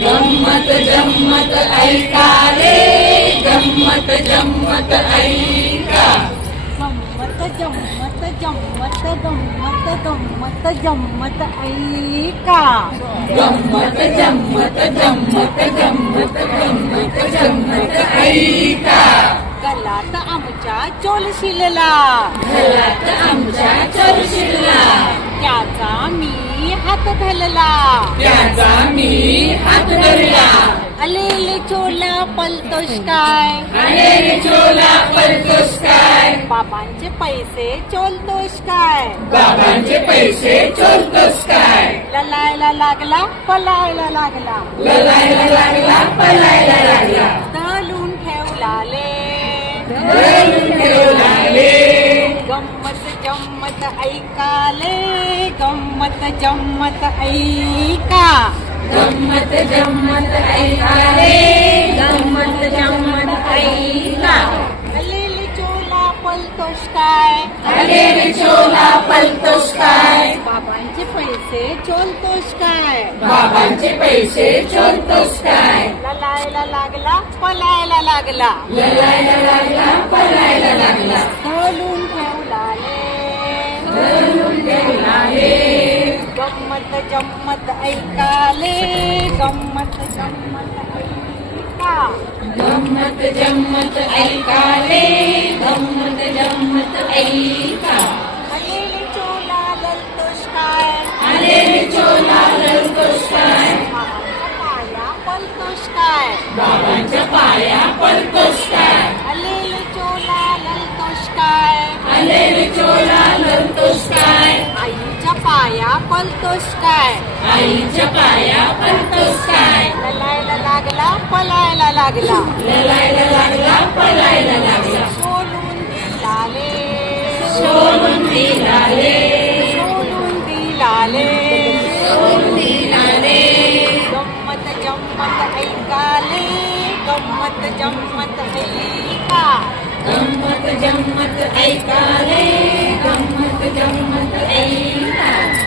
गंमत जम्मत ऐका रे, गंमत जम्मत ऐका. गंमत जम्मत जम्मत गंमत गंमत जम्मत ऐका. गंमत जम्मत जम्मत गंमत गंमत जम्मत ऐका. गलात आमच्या चोल शिलला, घरात आमच्या चोर शिरला, त्याचा मी हात धरला. त्याचा मी हात धरला. आलेले चोला पलतोष काय, अरे रे चोला पलतोस काय, बाबांचे पैसे चोलतोष काय. बाबांचे पैसे चोरतोस काय. ललायला लागला पलायला लागला, लढायला लागला पळायला लागला. तलून ठेवला ले, धरून ठेवला रे. गंमत जम्मत ऐकाले, गंमत जम्मत ऐका. गंमत जम्मत ऐका रे, गंमत जम्मत ऐका. आलेले चोला पलतोष काय, अरे रे चोला पलतोस काय, बाबांचे पैसे चोलतोष काय. बाबांचे पैसे चोरतोस काय. ललायला लागला पलायला लागला, लढायला लागला पळायला लागला. घालून ठेवला ले, धरून ठेवला रे. गंमत जम्मत ऐकाले, गंमत जम्मत ऐका. गंमत जम्मत ऐका रे, गंमत जम्मत ऐका. आलेले चोला ललतोष काय, अरे रे चोला लढतोस काय, बाबांच्या पाया पलतोष काय. बाबांच्या पाया पडतोस काय. आलेले चोला ललतोष काय, अरे रे चोला लढतोस काय, आईच्या पाया पलतोष काय. आईच्या पाया पडतोस काय. ललायला लागला पलायला लागला, लढायला लागला पळायला लागला. सोलून दिला ले, सोडून दिला रे, सोलून दिला ले. सोडून दिला रे. गंमत जम्मत ऐकाले, गंमत जम्मत ऐका. गंमत जम्मत ऐका रे, गंमत जम्मत ऐका.